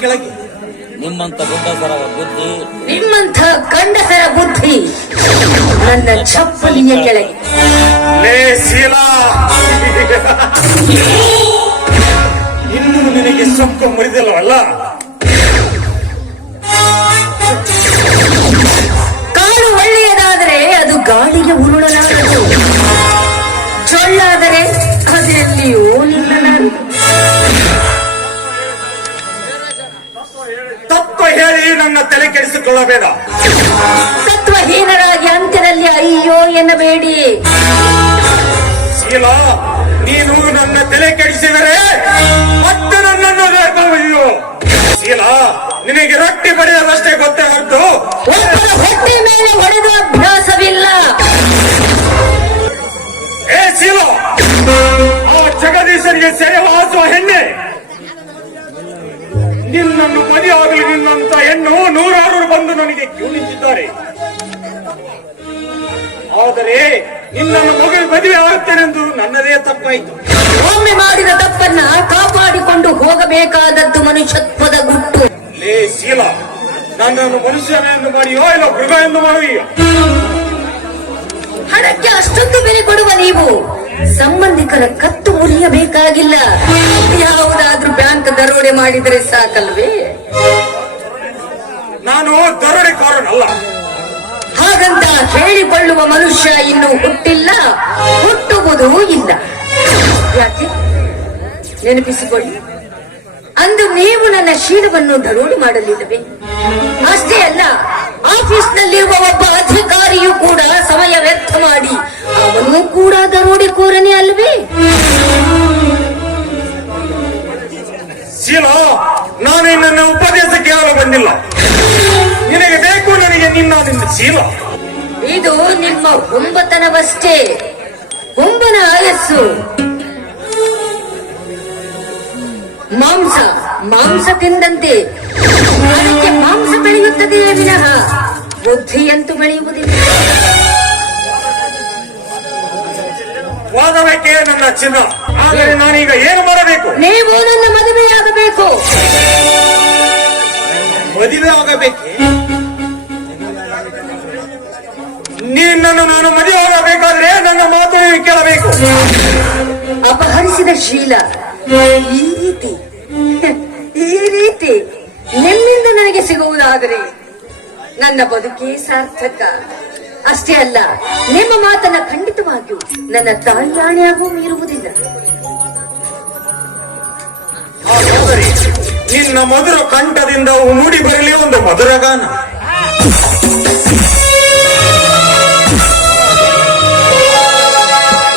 ಕೆಳಗೆ. ನಿಮ್ಮಂತ ಗಂಡಸರ ಬುದ್ಧಿ, ನಿಮ್ಮಂಥ ಗಂಡಸರ ಬುದ್ಧಿ ನನ್ನ ಚಪ್ಪಲಿಯ ಕೆಳಗೆ. ಲೇ ಶೀಲಾ, ಇನ್ನು ನಿನಗೆ ಸೊಕ್ಕು ಮುರಿದಿಲ್ಲವಲ್ಲ? ಕಾಳು ಒಳ್ಳೆಯದಾದರೆ ಅದು ಗಾಳಿಗೆ ಉರುಳಲಾರದು, ಚೊಳ್ಳಾದರೆ ಅದರಲ್ಲಿಯೂ ನಿಲ್ಲಲಾರದು. ತಪ್ಪ ಹೇಳಿ ನನ್ನ ತಲೆ ಕೆಡಿಸಿಕೊಳ್ಳಬೇಡ. ತತ್ವಹೀನರಾಗಿ ಅಂತ್ಯದಲ್ಲಿ ಅಯ್ಯೋ ಎನ್ನಬೇಡಿ. ಶೀಲಾ, ನೀನು ನನ್ನ ತಲೆ ಕೆಡಿಸಿದರೆ ಮತ್ತೆ ನನ್ನನ್ನು ಅಯ್ಯೋ. ಶೀಲಾ, ನಿನಗೆ ರೊಟ್ಟಿ ಬಡಿಯೋದಷ್ಟೇ ಗೊತ್ತೇ ಹೊರತು ಒಬ್ಬರ ಹೊಟ್ಟೆ ಮೇಲೆ ಹೊಡೆದ ಅಭ್ಯಾಸವಿಲ್ಲ. ಏ ಶೀಲಾ, ಆ ಜಗದೀಶನಿಗೆ ಸೆರೆ ವಾಸುವ ಹೆಣ್ಣೆ, ನಿನ್ನನ್ನು ಮದುವೆಯಾಗಲಿ ನಿನ್ನಂತ ಹೆಣ್ಣು ನೂರಾರು ಬಂದು ನನಗೆ ಕ್ಯೂ ನಿಂತಿದ್ದಾರೆ. ಆದರೆ ನಿನ್ನನ್ನು ಮಗಳು ಮದುವೆ ಆಗುತ್ತೇನೆಂದು ನನ್ನದೇ ತಪ್ಪಾಯಿತು. ಒಮ್ಮೆ ಮಾಡಿದ ತಪ್ಪನ್ನ ಕಾಪಾಡಿಕೊಂಡು ಹೋಗಬೇಕಾದದ್ದು ಮನುಷ್ಯತ್ವದ ಗುಟ್ಟು. ಲೇ ಶೀಲಾ, ನನ್ನನ್ನು ಮನುಷ್ಯನೆಂದು ಮಾಡಿಯೋ ಇಲ್ಲ ಮೃಗ ಎಂದು ಮಾಡುವಿಯೋ? ಹಣಕ್ಕೆ ಅಷ್ಟೊಂದು ಬೆಲೆ ಕೊಡುವ ನೀವು ಸಂಬಂಧಿಕರ ಕತ್ತು ಮುರಿಯಬೇಕಾಗಿಲ್ಲ. ಯಾವುದಾದ್ರೂ ಬ್ಯಾಂಕ್ ದರೋಡೆ ಮಾಡಿದರೆ ಸಾಕಲ್ವೇ? ನಾನು ದರೋಡೆಕೋರನಲ್ಲ. ಹಾಗಂತ ಹೇಳಿಕೊಳ್ಳುವ ಮನುಷ್ಯ ಇನ್ನೂ ಹುಟ್ಟಿಲ್ಲ, ಹುಟ್ಟುವುದೂ ಇಲ್ಲ. ಯಾಕೆ ನೆನಪಿಸಿಕೊಳ್ಳಿ, ಅಂದು ನೀವು ನನ್ನ ಶೀಲವನ್ನು ದರೋಡೆ ಮಾಡಲಿಲ್ಲವೇ? ಅಷ್ಟೇ ಅಲ್ಲ, ಆಫೀಸ್ನಲ್ಲಿರುವ ಒಬ್ಬ ಅಧಿಕಾರಿಯೂ ಕೂಡ ಸಮಯ ವ್ಯರ್ಥ ಮಾಡಿ ಅವನು ಕೂಡ ದರೋಡೆಕೋರನೇ ಅಲ್ವೇ? ಶೀಲಾ, ನಾನು ನನ್ನ ಉಪದೇಶ ಕೇಳಲು ಬಂದಿಲ್ಲ. ನಿನಗೆ ಬೇಕು ನನಗೆ ನಿನ್ನ ಶೀಲಾ. ಇದು ನಿಮ್ಮ ಹುಂಬತನವಷ್ಟೇ, ಹುಂಬನ ಆಯಸ್ಸು. ಮಾಂಸ ತಿಂದಂತೆ ಅದಕ್ಕೆ ಮಾಂಸ ಬೆಳೆಯುತ್ತದೆಯೇ ವಿನಃ ಬುದ್ಧಿಯಂತೂ ಬೆಳೆಯುವುದಿಲ್ಲ. ವಾದಬೇಕೇ ನನ್ನ ಚಿನ್ನ. ಆದರೆ ನಾನೀಗ ಏನು ಮಾಡಬೇಕು? ನೀವು ನನ್ನ ಮದುವೆಯಾಗಬೇಕು. ಮದುವೆ ಆಗಬೇಕೆ? ನಿನ್ನನ್ನು ನಾನು ಮದುವೆ ಆಗಬೇಕಾದ್ರೆ ನನ್ನ ಮಾತು ಕೇಳಬೇಕು. ಅಪಹರಿಸಿದ ಶೀಲ ಈ ರೀತಿ ನಿಮ್ಮಿಂದ ನನಗೆ ಸಿಗುವುದಾದರೆ ನನ್ನ ಬದುಕೇ ಸಾರ್ಥಕ. ಅಷ್ಟೇ ಅಲ್ಲ, ನಿಮ್ಮ ಮಾತನ್ನ ಖಂಡಿತವಾಗಿಯೂ ನನ್ನ ತಾಯಿಯಾಣೆಯಾಗೂ ಮೀರುವುದಿಲ್ಲ. ನಿನ್ನ ಮಧುರ ಕಂಠದಿಂದ ಮೂಡಿ ಬರಲಿ ಒಂದು ಮಧುರ ಗಾನ.